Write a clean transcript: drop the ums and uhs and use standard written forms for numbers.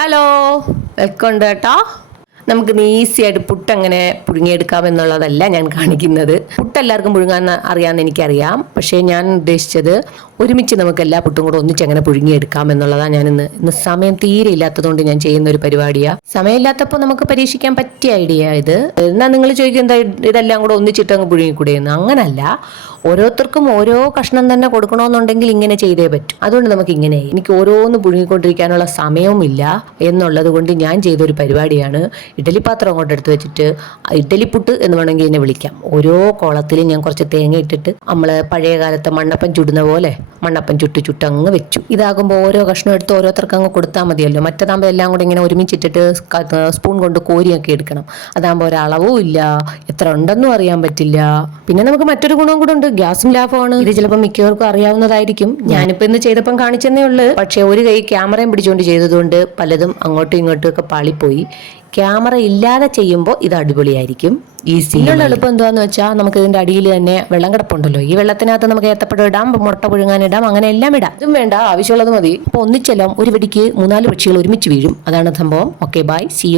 Hello, welcome കേട്ടോ. നമുക്ക് easy ആയിട്ട് പുട്ട് എങ്ങനെ പുഴുങ്ങിയെടുക്കാം എന്നുള്ളതല്ല ഞാൻ കാണിക്കുന്നത്. പുട്ട് എല്ലാവർക്കും പുഴുങ്ങാൻ അറിയാമെന്ന് എനിക്കറിയാം. പക്ഷേ ഞാൻ ഉദ്ദേശിച്ചത് ഒരുമിച്ച് നമുക്ക് എല്ലാ പുട്ടും കൂടെ ഒന്നിച്ച് എങ്ങനെ പുഴുങ്ങിയെടുക്കാം എന്നുള്ളതാണ്. ഇന്ന് സമയം തീരെ ഇല്ലാത്തതുകൊണ്ട് ഞാൻ ചെയ്യുന്ന ഒരു പരിപാടിയാണ്. സമയമില്ലാത്തപ്പോൾ നമുക്ക് പരീക്ഷിക്കാൻ പറ്റിയ ഐഡിയ ഇത്. എന്നാൽ നിങ്ങൾ ചോദിക്കും എന്താ ഇതെല്ലാം കൂടെ ഒന്നിച്ചിട്ട് അങ്ങ് പുഴുങ്ങിക്കൂടെയെന്ന്. അങ്ങനല്ല, ഓരോരുത്തർക്കും ഓരോ കഷ്ണം തന്നെ കൊടുക്കണമെന്നുണ്ടെങ്കിൽ ഇങ്ങനെ ചെയ്തേ പറ്റും. അതുകൊണ്ട് നമുക്ക് ഇങ്ങനെ, എനിക്ക് ഓരോന്ന് പുഴുങ്ങിക്കൊണ്ടിരിക്കാനുള്ള സമയവും ഇല്ല എന്നുള്ളത് കൊണ്ട് ഞാൻ ചെയ്തൊരു പരിപാടിയാണ്. ഇഡലി പാത്രം അങ്ങോട്ട് എടുത്ത് വെച്ചിട്ട് ഇഡലിപ്പുട്ട് എന്ന് വേണമെങ്കിൽ ഇതിനെ വിളിക്കാം. ഓരോ കോളത്തിലും ഞാൻ കുറച്ച് തേങ്ങ ഇട്ടിട്ട് നമ്മൾ പഴയ കാലത്തെ മണ്ണപ്പം ചുടുന്ന പോലെ മണ്ണപ്പം ചുട്ട് അങ്ങ് വെച്ചു. ഇതാകുമ്പോൾ ഓരോ കഷ്ണം എടുത്ത് ഓരോരുത്തർക്ക് അങ്ങ് കൊടുത്താൽ മതിയല്ലോ. മറ്റേതാകുമ്പോൾ എല്ലാം കൂടെ ഇങ്ങനെ ഒരുമിച്ചിട്ടിട്ട് സ്പൂൺ കൊണ്ട് കോരിയൊക്കെ എടുക്കണം. അതാകുമ്പോൾ ഒരളവും ഇല്ല, എത്ര ഉണ്ടെന്നും അറിയാൻ പറ്റില്ല. പിന്നെ നമുക്ക് മറ്റൊരു ഗുണവും കൂടെ ഉണ്ട്, ഗ്യാസും ലാഭമാണ്. ഇത് ചിലപ്പോൾ മിക്കവർക്കും അറിയാവുന്നതായിരിക്കും. ഞാനിപ്പോൾ ഇന്ന് ചെയ്തപ്പം കാണിച്ചെന്നേ ഉള്ളൂ. പക്ഷേ ഒരു കൈ ക്യാമറയും പിടിച്ചുകൊണ്ട് ചെയ്തതുകൊണ്ട് പലതും അങ്ങോട്ടും ഇങ്ങോട്ടും ഒക്കെ പാളിപ്പോയി. ക്യാമറ ഇല്ലാതെ ചെയ്യുമ്പോൾ ഇത് അടിപൊളിയായിരിക്കും. ഈസിയുള്ള എളുപ്പം എന്താന്ന് വെച്ചാൽ നമുക്ക് ഇതിന്റെ അടിയിൽ തന്നെ വെള്ളം കിടപ്പുണ്ടല്ലോ. ഈ വെള്ളത്തിനകത്ത് നമുക്ക് ഏത്തപ്പഴം ഇടാം, മുട്ട പുഴുങ്ങാനിടാം, അങ്ങനെ എല്ലാം ഇടാം. ഇതും വേണ്ട, ആവശ്യമുള്ളത് മതി. അപ്പോൾ ഒന്നിച്ചെല്ലാം ഒരു വെടിക്ക് 3-4 പക്ഷികൾ ഒരുമിച്ച് വീഴും. അതാണ് സംഭവം. Okay, bye, see U.